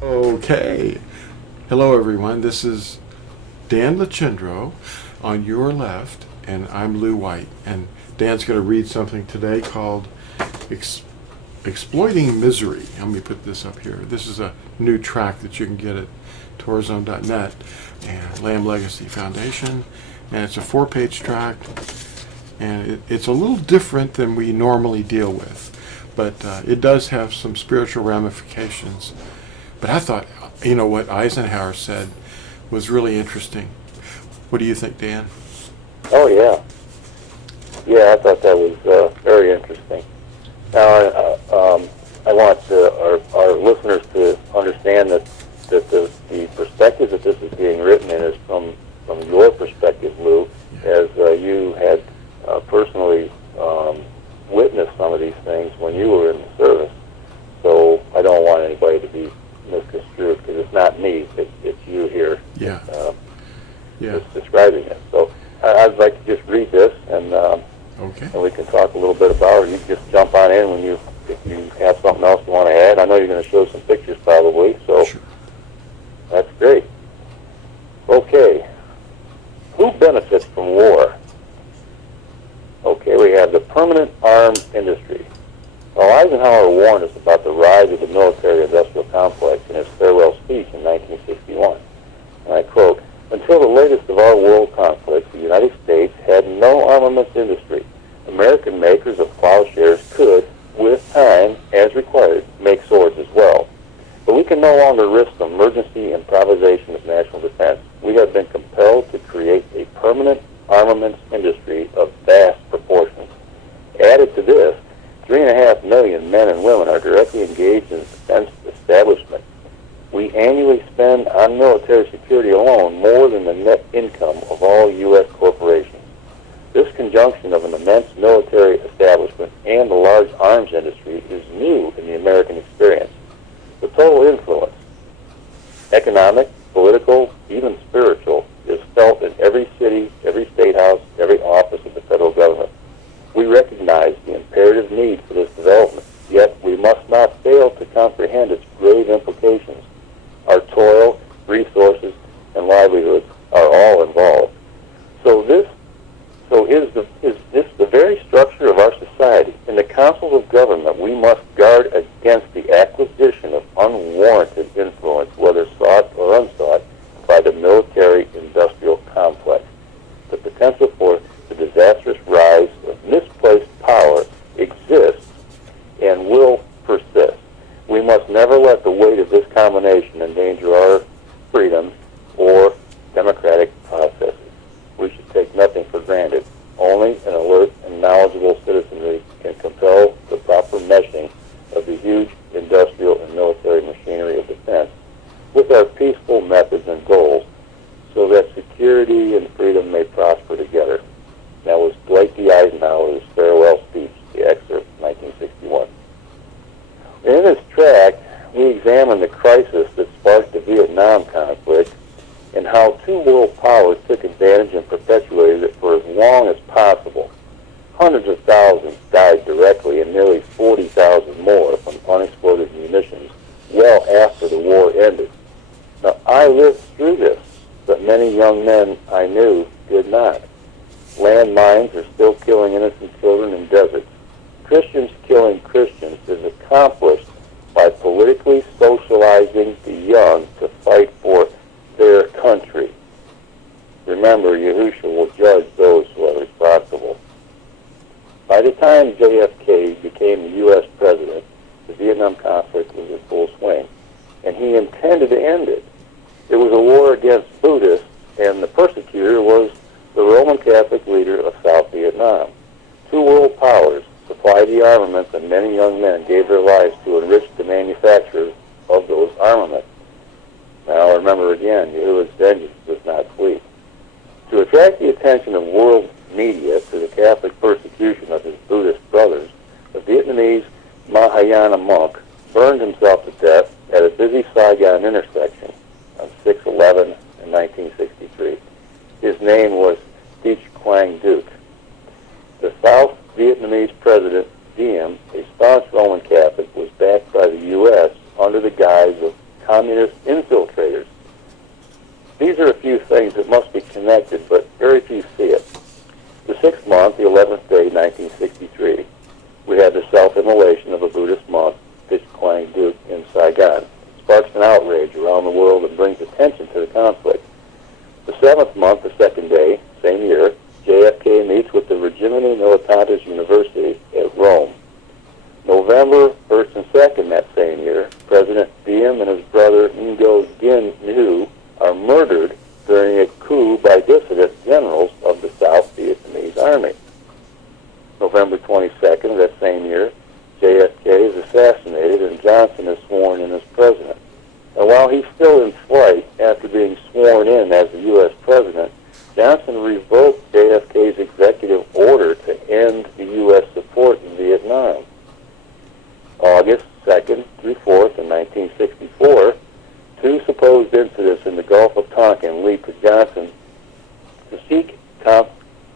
Okay. Hello, everyone. This is Dan Lachindro on your left, and I'm Lew White. And Dan's going to read something today called Exploiting Misery. Let me put this up here. This is a new track that you can get at tourzone.net and Lamb Legacy Foundation. And it's a 4-page track, and it's a little different than we normally deal with. But it does have some spiritual ramifications. But I thought, what Eisenhower said was really interesting. What do you think, Dan? Oh, yeah. Yeah, I thought that was very interesting. Now, I want our listeners to understand that the perspective that this is being written in is from your perspective, Lou, as you had personally witnessed some of these things when you were in the service. So I don't want anybody to be misconstrued, because it's not me, it's you here. Yeah. Just describing it. So I'd like to just read this, and Okay. and we can talk a little bit about it. You can just jump on in if you have something else you want to add. I know you're going to show some pictures probably, so Sure. that's great. Okay. Who benefits from war? Okay, we have the permanent arms industry. Well, Eisenhower warned us about the rise of the military-industrial complex in his farewell speech in 1961. And I quote, "Until the latest of our world conflicts, the United States had no armaments industry. American makers of plowshares could, with time, as required, make swords as well. But we can no longer risk the emergency improvisation of national defense. We have been compelled to create a permanent armaments industry of vast proportions. Added to this, 3.5 million men and women are directly engaged in the defense establishment. We annually spend on military security alone more than the net income of all U.S. corporations. This conjunction of an immense military establishment and the large arms industry is new in the American experience. The total influence, economic, political, even spiritual, is felt in every city, every state house, every office of the federal government. We recognize the imperative need for this development, yet we must not fail to comprehend its grave implications. Our toil, resources, and livelihoods are all involved. So is this the very structure of our society? In the councils of government, we must guard against the acquisition of unwarranted influence, whether sought or unsought, by the military-industrial complex. The potential for the disastrous rise of misplaced power exists and will persist. We must never let the weight of this combination endanger our freedoms or democratic processes. We should take nothing for granted. Only an alert and knowledgeable citizenry can compel the proper meshing of the huge industrial and military machinery of defense with our peaceful methods and goals, so that security and freedom may prosper together." That was Dwight D. Eisenhower's farewell speech, the excerpt, 1961. In this track, we examine the crisis that sparked the Vietnam conflict and how two world powers took advantage and perpetuated it for as long as possible. Hundreds of thousands died directly and nearly 40,000 more from unexploded munitions well after the war ended. Now, I lived through this, but many young men I knew did not. Landmines are still killing innocent children in deserts. Christians killing Christians is accomplished by politically socializing the young to fight for their country. Remember, Yahushua will judge those who are responsible. By the time JFK became the U.S. president, the Vietnam conflict was in full swing, and he intended to end it. It was a war against Buddhists, and the persecutor was the Roman Catholic leader of South Vietnam. Two world powers supplied the armaments, and many young men gave their lives to enrich the manufacturers of those armaments. Now remember again, Yahuwah's vengeance does not flee. To attract the attention of world media to the Catholic persecution of his Buddhist brothers, the Vietnamese Mahayana monk burned himself to death at a busy Saigon intersection on 6/11 in 1963. His name was Thich Quang Duc. The South Vietnamese president, Diem, a staunch Roman Catholic, was backed by the U.S. under the guise of communist infiltrators. These are a few things that must be connected, but very few see it. The 6th month, the 11th day, 1963, we had the self-immolation of a Buddhist monk, Thich Quang Duc, in Saigon. It sparks an outrage around the world and brings attention to the conflict. The 7th month, the 2nd day, same year, JFK meets with the Regimini Militantes University at Rome. November 1st and 2nd that same year, President Diem and his brother Ngo Dinh Nhu are murdered during a coup by dissident generals of the South Vietnamese Army. November 22nd of that same year, JFK is assassinated and Johnson is sworn in as president. And while he's still in flight after being sworn in as the U.S. president, Johnson revoked JFK's executive order to end the U.S. support in Vietnam. August 2nd through 4th in 1964, 2 supposed incidents in the Gulf of Tonkin lead to Johnson to seek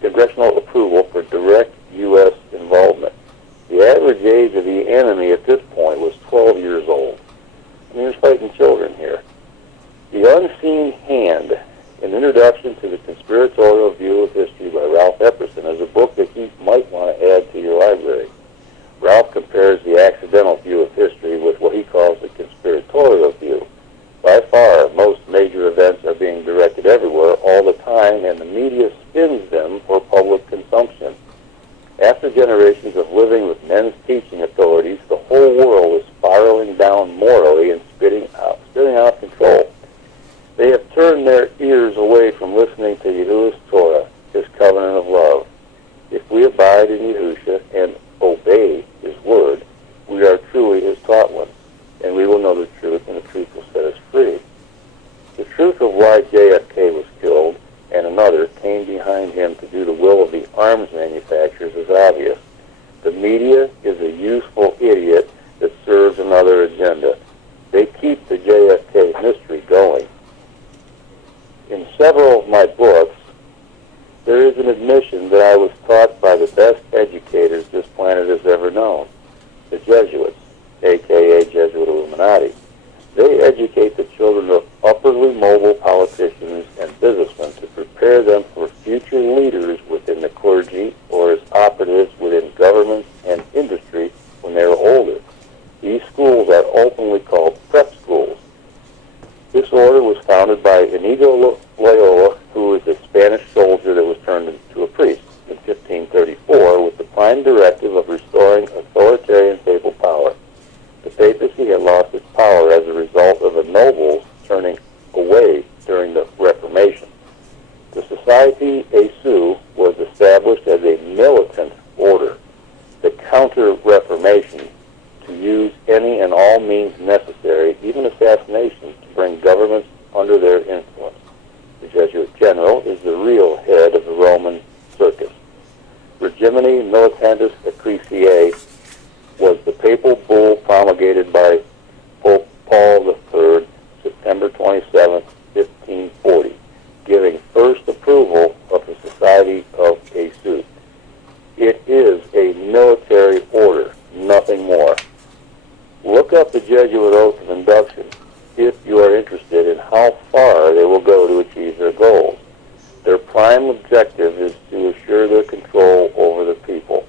congressional approval for direct U.S. involvement. The average age of the enemy at this point was 12 years old. I mean, we're fighting children here. The Unseen Hand, an introduction to the conspiratorial view of history by Ralph Epperson, is a book that you might want to add to your library. Ralph compares the accidental view of history with what he calls the conspiratorial view. By far, most major events are being directed everywhere all the time, and the media spins them for public consumption. After generations of living with men's teaching authorities, the whole world is spiraling down morally and spitting out of control. They have turned their ears away from listening to Yahuwah's Torah, his covenant of love. If we abide in Yahushua and obey his word, we are truly his taught ones, and we will know the truth, and the truth will set us free. The truth of why JFK was killed and another came behind him to do the will of the arms manufacturers is obvious. The media is a useful idiot that serves another agenda. They keep the JFK mystery going. In several of my books, there is an admission that I was taught by the best educators this planet has ever known, the Jesuits, a.k.a. Jesuit Illuminati. They educate the children of upwardly mobile politicians and businessmen to prepare them for future leaders within the clergy or as operatives within government and industry when they are older. These schools are openly called prep schools. This order was founded by Inigo Loyola, who was a Spanish soldier that was turned into a priest in 1534 with the prime directive of restoring authoritarian papal power. The papacy had lost its power as a result of the nobles turning away during the Reformation. The Society Asu was established as a militant order, the Counter-Reformation, to use any and all means necessary, even assassination, to bring governments under their influence. The Jesuit general is the real head of the Roman circus. Regimini Militantis Ecclesiae was the papal bull promulgated by Pope Paul III, September 27, 1540, giving first approval of the Society of Asu. It is a military order, nothing more. Look up the Jesuit Oath of Induction if you are interested in how far they will go to achieve their goals. Their prime objective is to assure their control over the people.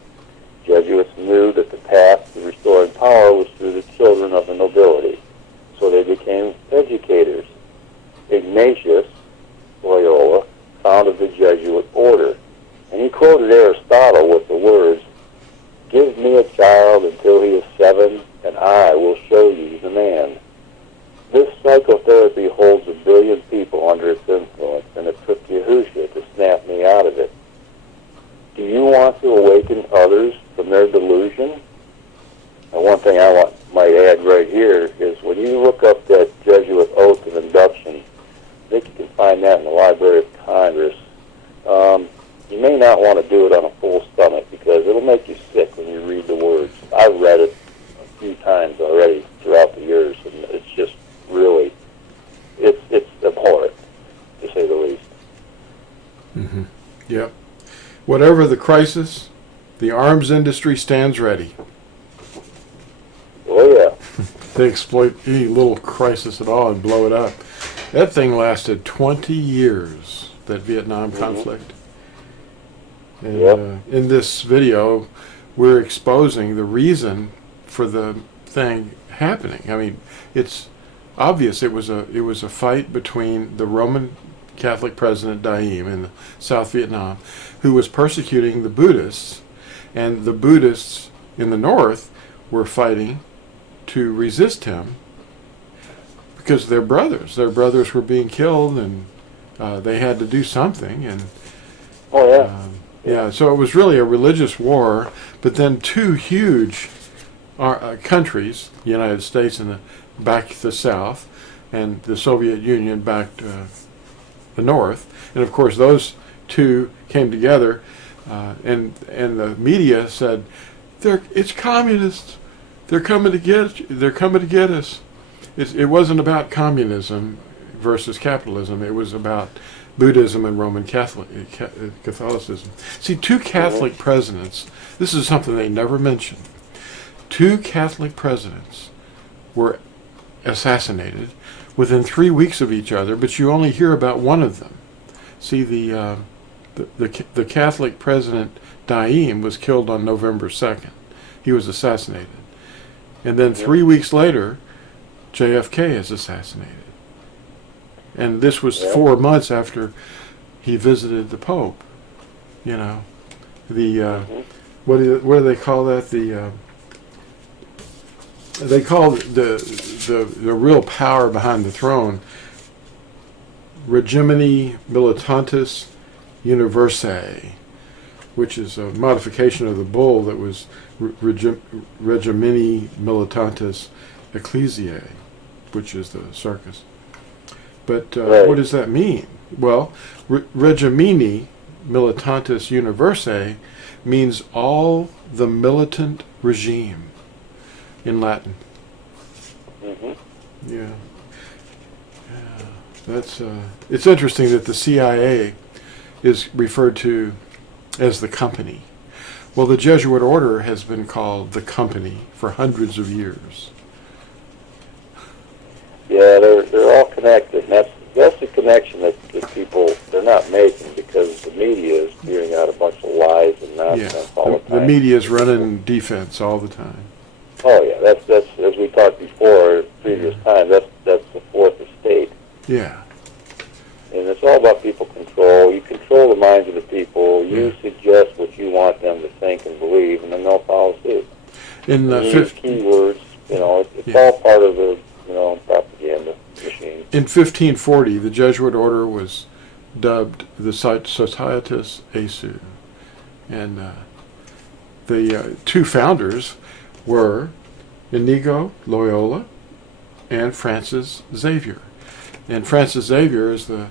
Jesuits knew that the path to restoring power was through the children of the nobility, so they became educators. Ignatius Loyola founded the Jesuit order, and he quoted Aristotle with the words, "Give me a child until he is 7, and I will show you the man." This psychotherapy holds 1 billion people under its influence, and it took Yahushua to snap me out of it. Do you want to awaken others from their delusion? And one thing I might add right here is when you look up that Jesuit Oath of Induction, I think you can find that in the Library of Congress. You may not want to do it on a full stomach because it'll make you sick when you read the words. I've read it a few times already throughout the years, and it's just really, it's abhorrent, to say the least. Mm-hmm. Yep. Whatever the crisis, the arms industry stands ready. Oh, yeah. they exploit any little crisis at all and blow it up. That thing lasted 20 years, that Vietnam conflict. And in this video, we're exposing the reason for the thing happening. I mean, it's obvious it was a fight between the Roman Catholic President Diem in South Vietnam, who was persecuting the Buddhists, and the Buddhists in the north were fighting to resist him because their brothers were being killed, and they had to do something. And so it was really a religious war. But then two huge countries, the United States and backed the South, and the Soviet Union backed the North, and of course those two came together, and the media said, "It's communists. They're coming to get. They're coming to get us." It wasn't about communism versus capitalism. It was about Buddhism and Roman Catholicism. See, two Catholic presidents. This is something they never mentioned. Two Catholic presidents were assassinated within 3 weeks of each other, but you only hear about one of them. See, the Catholic president Diem was killed on November 2nd. He was assassinated. And then 3 weeks later, JFK is assassinated. And this was 4 months after he visited the Pope. You know, what do they call that? They call the real power behind the throne Regimini Militantis Universae, which is a modification of the bull that was Regimini Militantis Ecclesiae, which is the circus. But what does that mean? Well, Regimini Militantis Universae means all the militant regime in Latin. Yeah. That's it's interesting that the CIA is referred to as the company. Well, the Jesuit order has been called the company for hundreds of years. Yeah, they're all connected. And that's the connection that people, they're not making, because the media is spewing out a bunch of lies and nonsense all the time. The media is running defense all the time. Oh yeah, that's as we talked before, previous time. That's the fourth estate. Yeah. And it's all about people control. You control the minds of the people. You suggest what you want them to think and believe, and then they'll follow suit. In the keywords, it's all part of the propaganda machine. In 1540, the Jesuit order was dubbed the Societas Jesu, and the two founders were Inigo Loyola and Francis Xavier. And Francis Xavier is the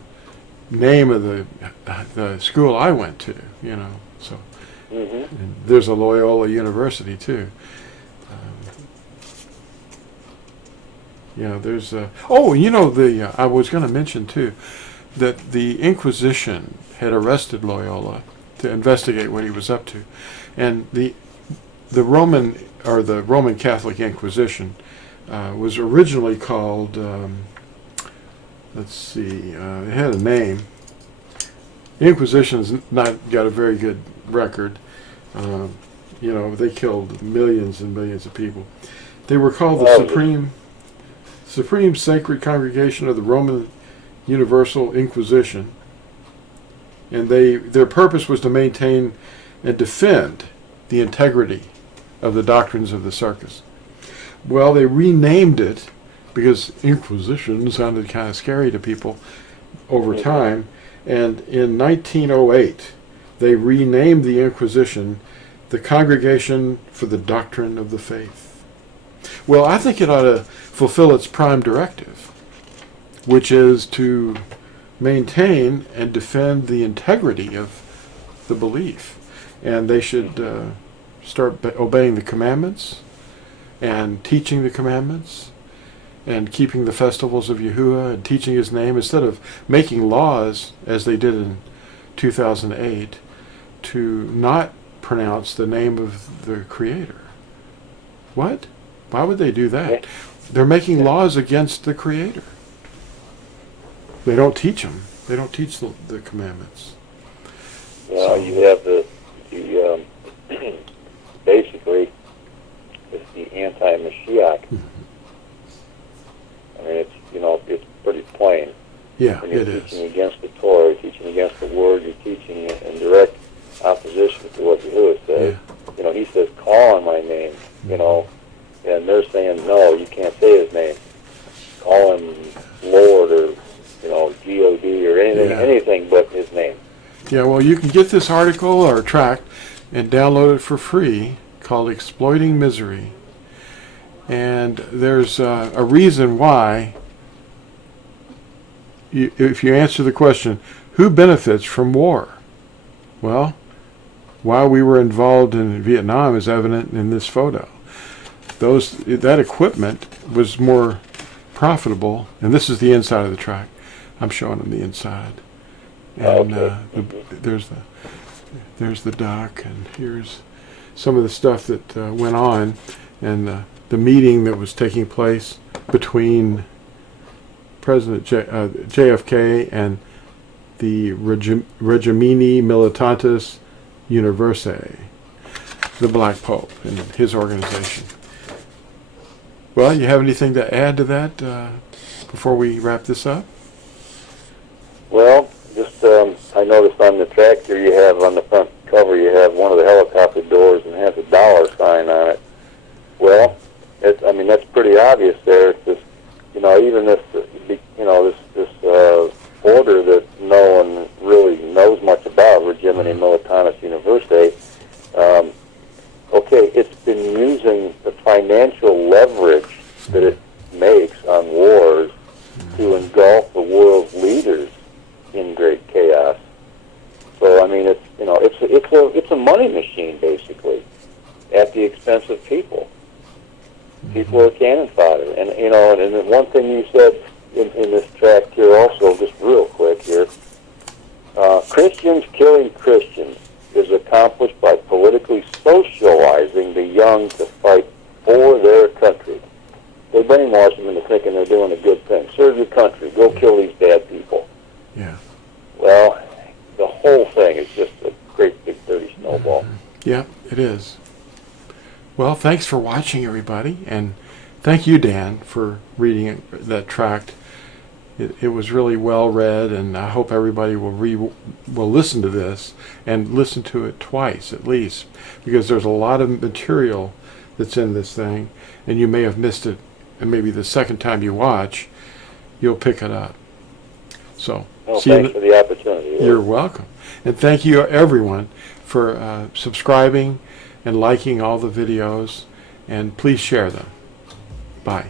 name of the school I went to, So and there's a Loyola University too. There's I was going to mention too that the Inquisition had arrested Loyola to investigate what he was up to, and the Roman Catholic Inquisition was originally called. It had a name. The Inquisition's not got a very good record. They killed millions and millions of people. They were called the Supreme Sacred Congregation of the Roman Universal Inquisition, and their purpose was to maintain and defend the integrity of the doctrines of the circus. Well, they renamed it because Inquisition sounded kind of scary to people over time, and in 1908 they renamed the Inquisition the Congregation for the Doctrine of the Faith. Well, I think it ought to fulfill its prime directive, which is to maintain and defend the integrity of the belief, and they should start obeying the commandments and teaching the commandments and keeping the festivals of Yahuwah and teaching his name, instead of making laws as they did in 2008 to not pronounce the name of the Creator. What? Why would they do that? they're making laws against the Creator. They don't teach them. They don't teach the commandments. Well, you have the basically it's the anti-Mashiach. I mean, it's pretty plain. Yeah, When you're it teaching is. against the Torah, you're teaching against the Word, you're teaching in direct opposition to what Jesuit says. Yeah. He says, call on my name, and they're saying, no, you can't say his name. Call him Lord or, G-O-D or anything but his name. Yeah, well, you can get this article or tract and download it for free, called Exploiting Misery. And there's a reason why, if you answer the question, who benefits from war? Well, while we were involved in Vietnam is evident in this photo. That equipment was more profitable, and this is the inside of the tract. I'm showing them the inside. And there's the dock, and here's some of the stuff that went on, and the meeting that was taking place between President JFK and the Regimini Militatis Universae, the Black Pope, and his organization. Well, you have anything to add to that before we wrap this up? Well, just I noticed on the tractor you have on the front cover, you have one of the helicopter doors and it has a dollar sign on it. Well, that's pretty obvious there. It's just, even this order that no one really knows much about, Regimini Militatis Universae. It's been using the financial leverage that it makes on wars to engulf the world's leaders in great chaos. So it's a money machine basically, at the expense of people. People are cannon fodder, and then one thing you said in this tract here also, just real quick here, Christians killing Christians is accomplished by politically socializing the young to fight for their country. They brainwash them into thinking they're doing a good thing. Serve your country. Go kill these bad people. Yeah. Well, the whole thing is just a great big dirty snowball. Yeah, it is. Well, thanks for watching, everybody, and thank you, Dan, for reading that tract. It was really well read, and I hope everybody will listen to this and listen to it twice at least, because there's a lot of material that's in this thing, and you may have missed it, and maybe the second time you watch, you'll pick it up. So, thanks for the opportunity. You're welcome, and thank you everyone for subscribing and liking all the videos, and please share them. Bye.